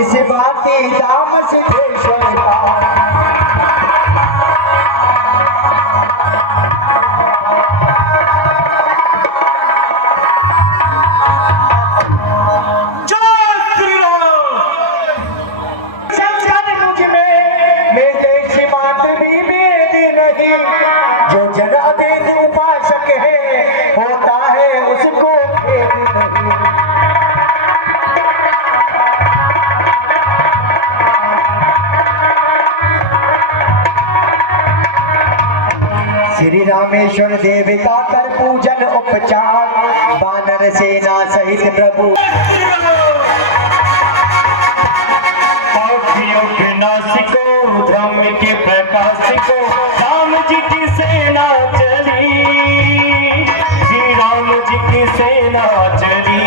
इस बात की दाम से जो जरा दिन उपासक है होता है उसको भेद नहीं। श्री रामेश्वर देव का कर पूजन उपचार वानर सेना सहित प्रभु पापियों के नासिको धर्म के प्रकाश को राम जी की सेना चली, श्री राम जी की सेना चली।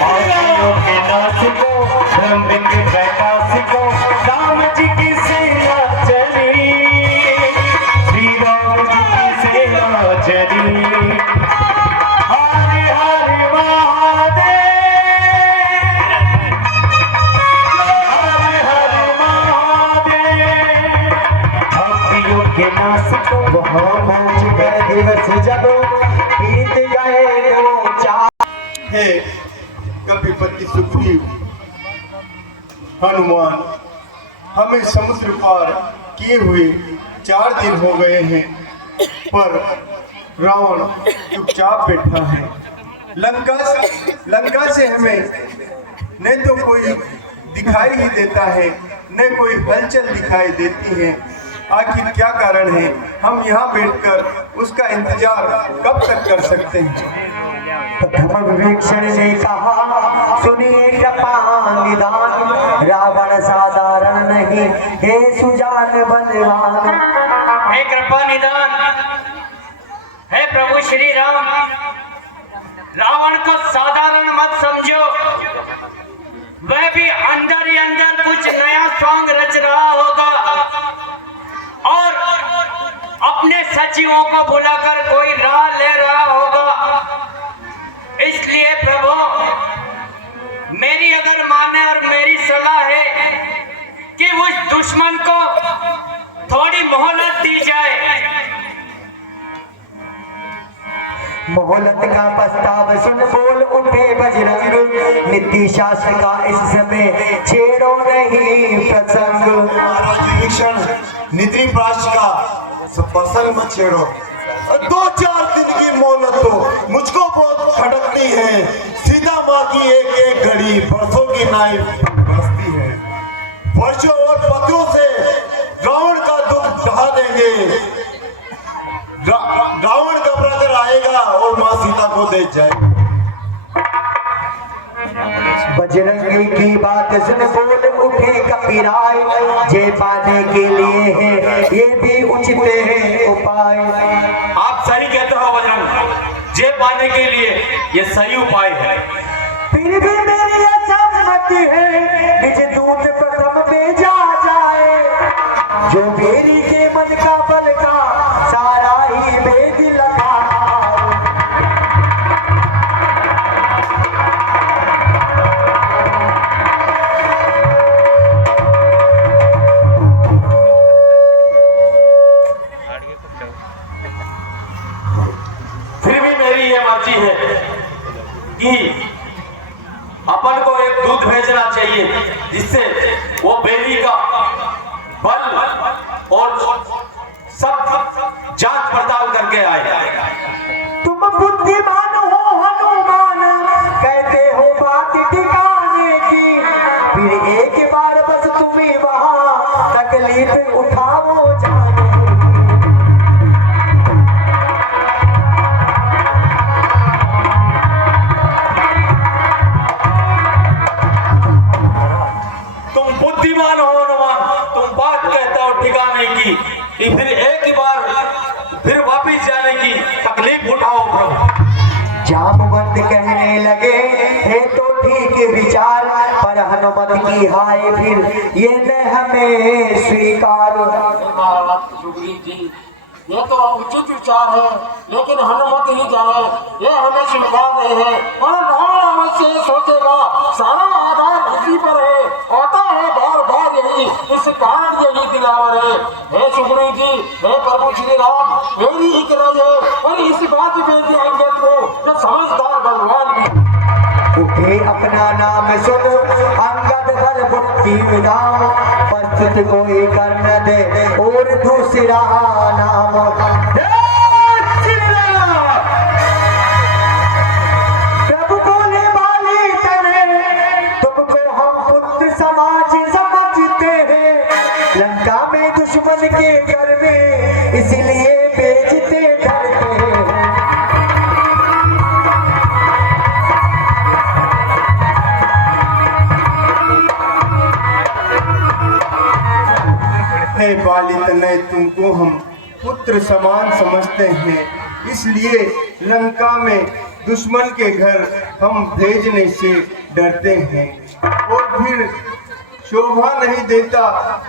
पापियों के नासिको धर्म के प्रकाश को राम जी की सेना चली, चली। हरे हरे महादेव, हरे हरे महादेव। भक्तियों के नाश को दिवस जब बीत गए दो चार। हे कपिपति सुग्रीव, हनुमान, हमें समुद्र पार किए हुए 4 दिन हो गए हैं, पर रावण चुपचाप बैठा है। लंका से हमें न तो कोई दिखाई ही देता है, न कोई हलचल दिखाई देती है। आखिर क्या कारण है? हम यहाँ बैठकर उसका इंतजार कब तक कर सकते हैं? प्रथम विवेक्षण ने कहा, सुनिए कृपा निदान, रावण साधारण नहीं हे सुजान बलवान। हे कृपा निदान, हे प्रभु श्री राम, रावण को साधारण मत समझो। वह भी अंदर ही अंदर कुछ नया सॉन्ग रच रहा होगा और अपने सचिवों को बुलाकर कोई राह ले रहा होगा। इसलिए प्रभु, मेरी अगर माने और मेरी सलाह है कि उस दुश्मन को थोड़ी मोहलत दी जाए। मोहलत का प्रस्ताव सुन बोल उठे बजरंग, नीति शास्त्र का इस समय छेड़ो नहीं प्रसंग। विभीषण, नीति शास्त्र का प्रसंग मत छेड़ो। 2-4 दिन की मोहलत तो मुझको बहुत खटकती है। सीता माँ की एक घड़ी बरसों की नाई बरसती है। वर्षों और पतियों से रावण का दुख ढहा देंगे। रावण घबरा कर आएगा और माँ सीता को दे जाएगा। बजरंगी की बात सुन बोल उठे कपिराय, जे पाने के लिए है ये भी उचित है उपाय। आप सही कहते हो बजरंग, जे पाने के लिए ये सही उपाय है। फिर भी मेरी असम्मति है, निज दूत प्रथम भेजा जाए, जो मेरी के मन का बल का सारा ही भेद लगा। फिर भी मेरी ये मर्जी है कि अपन को एक दूत भेजना चाहिए, जिससे वो बेरी का बल और सब जांच पड़ताल करके आए। तुम बुद्धिमान हो हनुमान, कहते हो बात ठिकाने की, फिर एक बार बस तुम्हें वहां तकलीफ उठाओ जाने। कहो प्रभु। जामवंत कहने लगे हे तो ठीक विचार, पर हनुमत की हाय फिर ये न हमें स्वीकार। महाराज सुग्रीव जी, ये तो उचित विचार है, लेकिन हनुमत ही जाए, ये हमें स्वीकार नहीं है। और रावण अवश्य सोचेगा, सारा आधार इसी पर है, होता है बार बार यही, इस कारण यही दिलावर है। हे सुग्रीव जी, हे प्रभु श्री राम, मेरी ही कराई है, और इस बात में भी अंगद को जो समझदार भगवान भी उठे अपना नाम सुन अंगद बल बुद्धि विदाम, प्रस्तुत कोई कर न दे और दूसरा नाम। प्रभु बोले वाली तने तुमको हम पुत्र समाज समझते हैं, लंका में दुश्मन के घर में इसलिए बेचते डरते हैं। हे बालित ने तुमको हम पुत्र समान समझते हैं, इसलिए लंका में दुश्मन के घर हम भेजने से डरते हैं। और फिर शोभा नहीं देता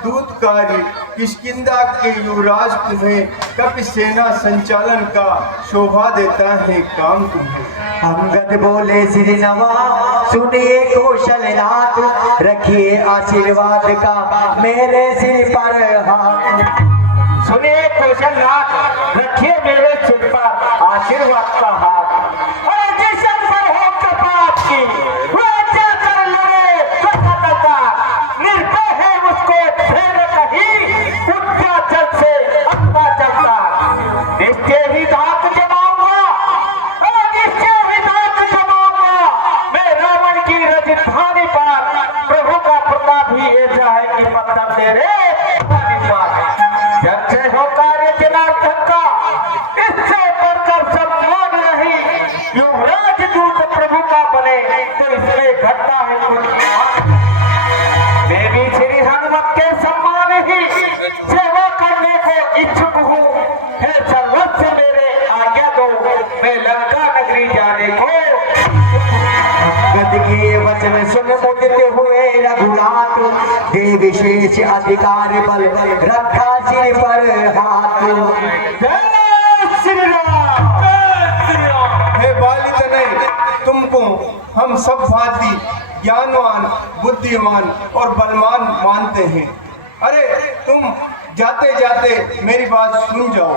दूत कार्य, किष्किंधा के युवराज तुम्हें, कपि सेना संचालन का शोभा देता है काम तुम्हें। अंगद बोले श्री नवा सुनिए कौशलनाथ, रखिए आशीर्वाद का मेरे सिर पर हाथ। सुनिए कौशलनाथ, रखिए मेरे सिर पर आशीर्वाद का हाथ। अरे जिसम पर हो कपात की, वो अच्छा कर लड़े तो सतता, निर्भय है उसको फेर कहीं, उत्याचल से अपना चलता। निश्चय ही दांत जमाऊंगा, निश्चय ही दांत जमाऊंगा, मैं रावण की राजधानी पर, प्रभु का प्रताप ही ऐसा है कि पत्थर तेरे जब से हो कार्य जनार्दन का, इससे बढ़कर सम्मान नहीं, युवराज दूत प्रभु का बने तो इसमें घटना है कुछ। मैं भी श्री हनुमत के सम्मान ही सेवा करने को इच्छुक हूँ, है सर्वस्व मेरे आज्ञा दो, मैं लंका नगरी जाने को। अंगद के वचन सुन उठते हुए रघुनाथ, दे विशेष अधिकार बल रखा सिर पर हाथ। जय श्री राम, जय श्री राम। हे बालित ने तुमको हम सब भांति ज्ञानवान, बुद्धिमान और बलवान मानते हैं। अरे तुम जाते जाते मेरी बात सुन जाओ।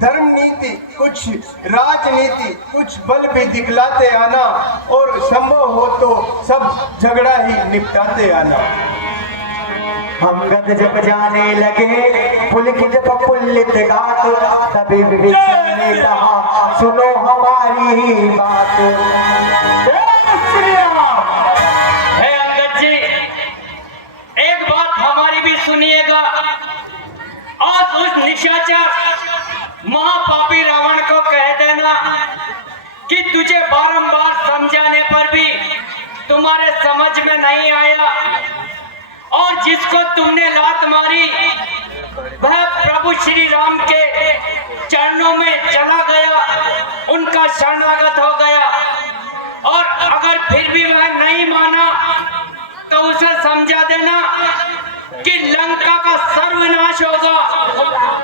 धर्म नीति कुछ, राजनीति कुछ, बल भी दिखलाते आना, और संभव हो तो सब झगड़ा ही निपटाते आना। अंगद जब जाने लगे पुलकित प्रफुल्लित गात, तभी विभीषण ने कहा सुनो हमारी बात। हे अंगद जी, एक बात हमारी भी सुनिएगा। आज उस निशाचर महापापी रावण को कह देना कि तुझे बारंबार समझाने पर भी तुम्हारे समझ में नहीं आया, और जिसको तुमने लात मारी वह प्रभु श्री राम के चरणों में चला गया, उनका शरणागत हो गया। और अगर फिर भी वह नहीं माना तो उसे समझा देना कि लंका का सर्वनाश होगा।